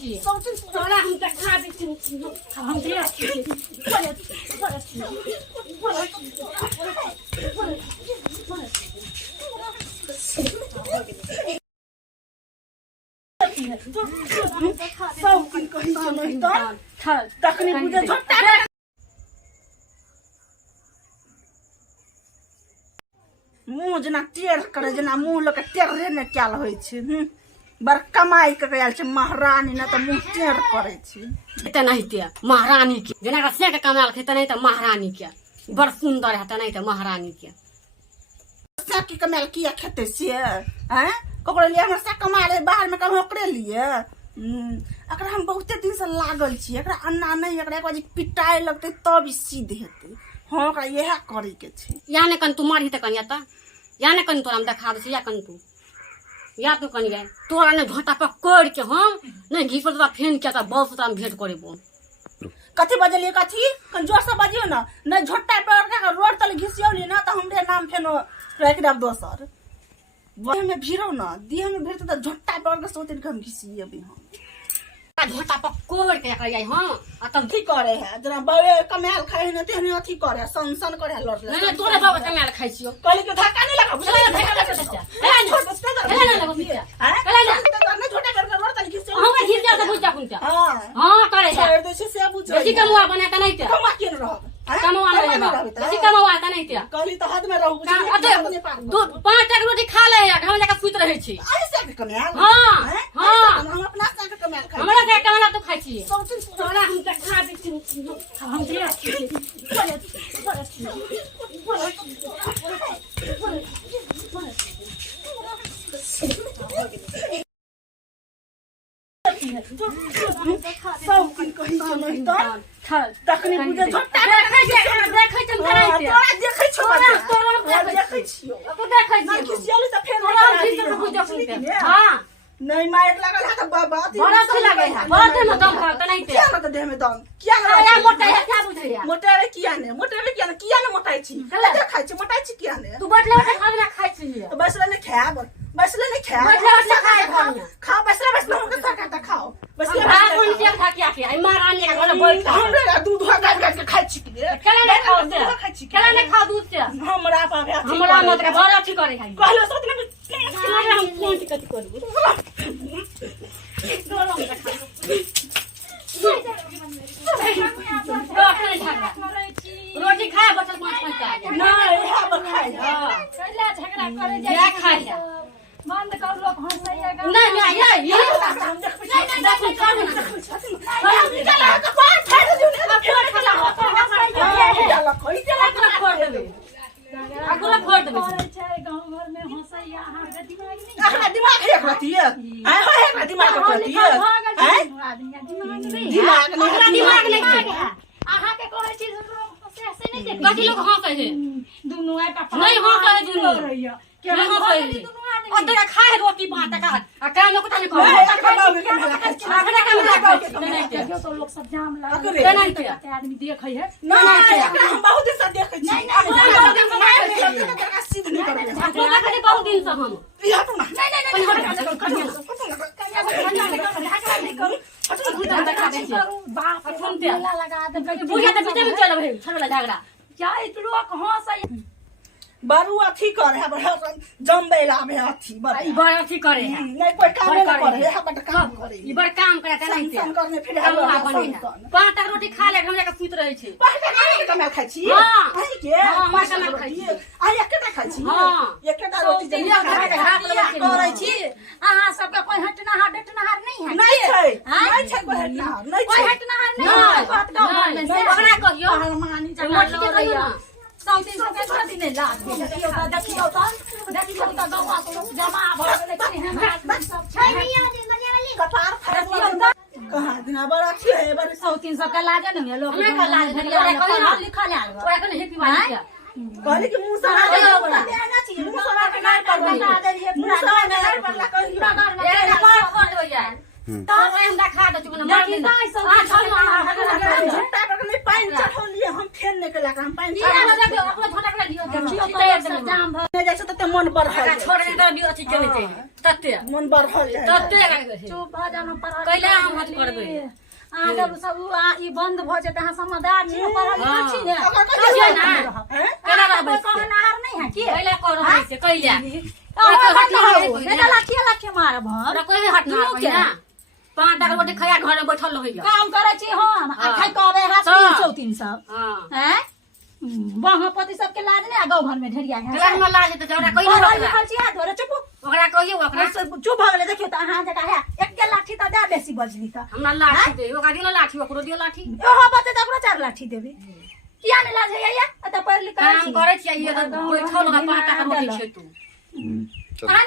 हम देखा देती हम मुँह जना टेढ़ करे जना मुँह लगे टेढ़े ने कैल होइ छै बड़ कमाई के आयल छै महारानी न त मुँह टेढ़ करे छै एते नहीं ते महारानी के जना का से के कमाल खेते नहीं त महारानी के बड़ सुंदर है त नहीं त महारानी के से के कमाल किया खेते से हैं ककरो लिए हमर से कमा ले बाहर में कम ओकरे लिए एकरा हम बहुते दिन से लागल छी एकरा अन्ना नहीं एकरा एक बार पिटाई लगते तब सीध हेते हां एकरा यह करे के छै या ने कन तू मारही त कन या ने कन तोरा हम देखा दे या कन तू या तू कन गए तोरा ने झोटा पकड़ के हम नहीं घी पर तोरा फेन के त बहुत तोरा भेंट करे बोल कथी बजलिए कथी कन जोर से बजियो ना नहीं झोटा पकड़ के रोड तले घिसियोली ना त हमरे नाम फेनो रख देब दोसर वही में भीरो ना दिह में भीड़ त झोटा पकड़ के सोते हम घिसिए अभी हम झोटा पकड़ के जाई हां आ तब ठीक करे है जना बावे कमाल खाए न तेहनी अथी करे सनसन करे लड़ नहीं तोरे बाबा कमाल खाइ छियो कहली के धक्का नहीं लगा बुझला धक्का लगा ना छोटे करके रोड तले घिस हम घिस जा त बुझ जा कुंता हां करे है छोड़ दे से बुझ बेसी कमवा बना त नहीं ते कमा के रहब कमवा नहीं बेसी कमवा त नहीं ते कहली त हाथ में रहू दो पांच टक रोटी खा ले हम जाके सुत रहे छी ऐसे के कमाल हां हां हम अपना से के कमाल खाई हमरा के कमाल तो खाइ छी तोरा हम त खा देती हम दे सब किन कहि नहीं त तखनी बुझे झोटा देखै छ तोरा देखै छ तोरा देखै छियो तू देखै छी खिसियली त फेर तोरा भीतर बुझ जा हां नहीं माइक लगल है तो बाबा बड़ा अच्छी लगे है बहुत में दम खा त नहीं ते क्या मत देह में दम क्या या मोटा है क्या बुझैया मोटा रे किया ने किया ने मोटाई छी ले खाइ छी मोटाई छी किया ने तू बैठले बैठे खाना खाइ छी तो बसले ने खाब बसले ने खाब बैठले बैठे खाए घर में खा बसले हम के साथ खाओ बसले भात बन के खा के आके आई महारानी के घर बैठ हमरा दूध गाड़ के खाइ छी के केला नहीं खाओ से केला नहीं खाओ दूध से हमरा पावे हमरा मत के बड़ा अच्छी करे खाई कहलो सोच ने हम कौन सी कथी करू रोटी खाए बचल 5 का नहीं हम खाइ कैला झगड़ा करे क्या खाए बंद कर लोग हंसैया नहीं नहीं ये हम देखबै देखो करू चला के पार फाड़ दियो ने फोड़ खला चला कोई चला फोड़ देबे अगला फोड़ देबे करे छै गांव घर में हंसैया अहाँ के दिमाग नहीं अहाँ दिमाग एक रती है आय हो एक दिमाग एक रती है हैं दिमाग नहीं हमरा दिमाग नहीं है अहाँ के कहै छी हंसे नहीं देख कथी लोग हंसे है दुनु आइ पापा नहीं हंसे दुनु क्या नहीं हंसे और तेरा खाए रोटी 5 टका आ काम को तने को अपने काम लगा नहीं ते तो लोग सब जाम लगा नहीं ते आदमी देखै है नहीं हम बहुत दिन से देखे छी सीध नहीं करबे तो देखले बहुत दिन से हम या तो नहीं बाप रे लगा दे बुझे तो बीच में चल भाई छड़ला झगड़ा क्या इत लोग हंसैया बारू अथी करे है बड़ा जम्बेला में अथी बड़ा ई बड़ अथी करे है नहीं कोई काम नहीं करे है बड़ा काम करे ई बड़ काम करे त नहीं संसन करने फिर कमवा बने है 5 टका रोटी खा ले हम जाके सुत रहे छी पहले नहीं कमाल खाइ छी हां आई के हां मैं कमाल खाइ छी आई एकटा खाइ छी हां एकटा रोटी ये घर के हाथ लगा के करे छी अहाँ सब के कोई हटनहार डटनहार नहीं है नहीं छै कोई हटनहार नहीं कोई छै हटनहार नहीं बात गांव में से ओकरा कहियो मानी मोटी के कहियो ना साउथी सब के छथि ने लाज देखियो त गांव के लोग जमा भ गेलै हमरा सब छै नहीं आदमी बने वाली कपार फाड़ कहां दिना बड़ा अच्छी है बड़ा साउथी सब के लाज न लोग हमरा का लाज धरिया पढ़ा लिखा ले ओकरा कने हैप्पी वाली क्या कहले कि मुंह से आना चाहिए मुंह से आके नहीं कर बता दे रही है मुंह से नहीं पड़ला कहियो एक बार फोड़ दो यार तो हम दिखा दो तुमने मार देना नहीं सब झट्टा नहीं पानी चढ़ौलिए हम फेन नहीं के लाकर हम पानी ये ना देखियो अपना झोटा के लियो देखियो तो जाम भ नहीं जैसे तो मन बढ़ल छोड़ के कर दियो अच्छी चले थे तत्ते मन बढ़ल जाए तत्ते चुप भ जानो पर कैले हम मत करबे आगे सब ई बंद भ जेते हां समझदार छी पर छी ने कैसे ना केना रहबै कहनार नहीं है की कैले करो से कैले बेटा लाठी मार भर हमरा कोई हट ना कोई ना 5 टका रोटी खाया घर में बैठल रहइया काम करे छी हम आ खाइ कहबे हाथ 300 हां हैं बहपति सबके लाज ने गांव घर में ढेरिया है घर में लाज त हमरा कोई और नहीं खर्ची हाथ धरे चुप ओकरा कहियो ओकरा चुप भ गेले देखियो त अहाँ जका है एक के लाठी त दे बेसी बजली त हमरा लाठी दे ओकरा दियो लाठी ओकरो दियो लाठी ओहो बते त ओकरा 4 लाठी देबे किया ने लाज है या त पढ़ लिख काम करे छी ये बैठल रह 5 टका रोटी छै तू